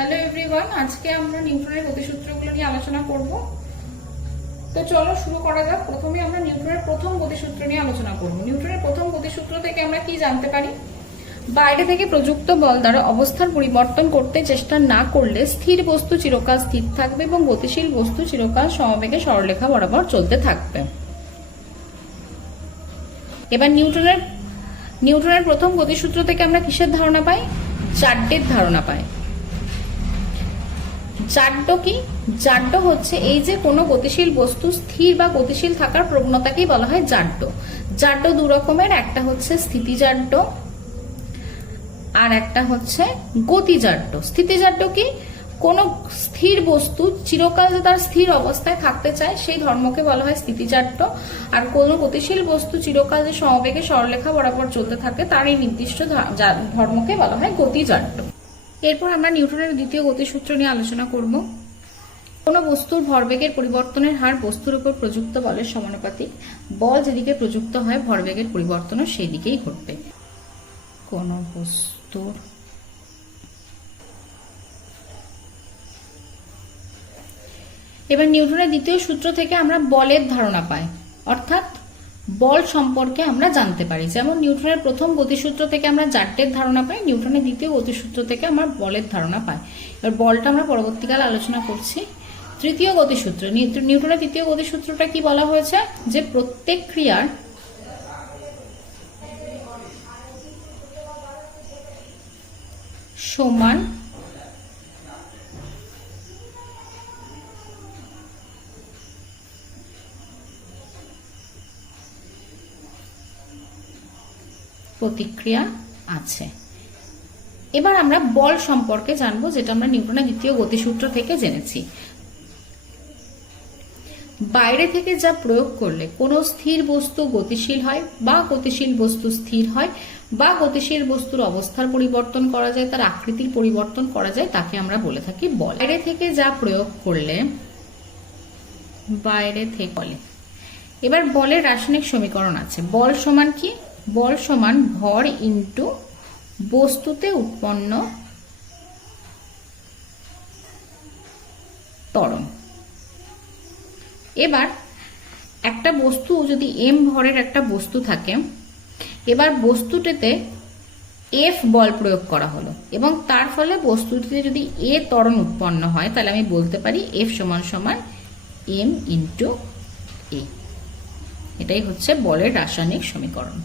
Hello everyone আজকে আমরা নিউটনের গতিসূত্রগুলো নিয়ে আলোচনা করব। তো চলো শুরু করা যাক। প্রথমে আমরা নিউটনের প্রথম গতিসূত্র নিয়ে আলোচনা করব। নিউটনের প্রথম গতিসূত্র থেকে আমরা কি জানতে পারি? বাইরে থেকে প্রযুক্ত বল দ্বারা অবস্থার পরিবর্তন করতে চেষ্টা না করলে স্থির বস্তু চিরকাল স্থির থাকবে এবং গতিশীল বস্তু চিরকাল সমবেগে সরলরেখা বরাবর চলতে থাকবে। এবার নিউটনের নিউটনের প্রথম গতিসূত্র থেকে আমরা কিসের ধারণা পাই? জাড্ডের ধারণা পাই। জাড্ড কি? জাড্ড হচ্ছে এই যে কোনো গতিশীল বস্তু স্থির বা গতিশীল থাকার প্রবণতাকেই বলা হয় জাড্ড। জাড্ড দু রকমের, একটা হচ্ছে স্থিতিজাড্য আর একটা হচ্ছে গতিজাড্য স্থিতিজাড্য কি? কোনো স্থির বস্তু চিরকাল যে তার স্থির অবস্থায় থাকতে চায়, সেই ধর্মকে বলা হয় স্থিতিজাড্য আর কোনো গতিশীল বস্তু চিরকাল যে সমবেগে সরলেখা বরাবর চলতে থাকে, তার এই নির্দিষ্ট ধর্মকে বলা হয় গতিজাড্য এরপর আমরা নিউটনের দ্বিতীয় গতিসূত্র নিয়ে আলোচনা করব। কোনো বস্তুর ভরবেগের পরিবর্তনের হার বস্তুর উপর প্রযুক্ত বলের সমানুপাতিক। বল যেদিকে প্রযুক্ত হয়, ভরবেগের পরিবর্তনও সেই দিকেই ঘটবে। কোনো বস্তুর এবার নিউটনের দ্বিতীয় সূত্র থেকে আমরা বলের ধারণা পাই। অর্থাৎ বল সম্পর্কে আমরা জানতে পারি। যেমন নিউটনের প্রথম গতিসূত্র থেকে আমরা জাড্ডের ধারণা পাই, নিউটনের দ্বিতীয় গতিসূত্র থেকে আমরা বলের ধারণা পাই। এবার বলটা আমরা পরবর্তীকালে আলোচনা করছি। তৃতীয় গতিসূত্র নিউ- নিউটনের তৃতীয় গতিসূত্রটা কি বলা হয়েছে? যে প্রত্যেক ক্রিয়ার সমান প্রতিক্রিয়া আছে। এবার আমরা বল সম্পর্কে জানব, যেটা আমরা নিউটনের দ্বিতীয় গতিসূত্র থেকে জেনেছি। বাইরে থেকে যা প্রয়োগ করলে কোনো স্থির বস্তু গতিশীল হয় বা গতিশীল বস্তু স্থির হয় বা গতিশীল বস্তুর অবস্থার পরিবর্তন করা যায়, তার আকৃতির পরিবর্তন করা যায়, তাকে আমরা বলে থাকি বল। বাইরে থেকে যা প্রয়োগ করলে, বাইরে থেকে বলে। এবার বলের রাসায়নিক সমীকরণ আছে। বল সমান কি? বল সমান ভর ইন্টু বস্তুতে উৎপন্ন ত্বরণ। এবার একটা বস্তু যদি এম ভরের একটা বস্তু থাকে, এবার বস্তুটিতে এফ বল প্রয়োগ করা হলো এবং তার ফলে বস্তুটিতে যদি এ ত্বরণ উৎপন্ন হয়, তাহলে আমি বলতে পারি এফ সমান সমান এম ইন্টু এ এটাই হচ্ছে বলের রাসায়নিক সমীকরণ।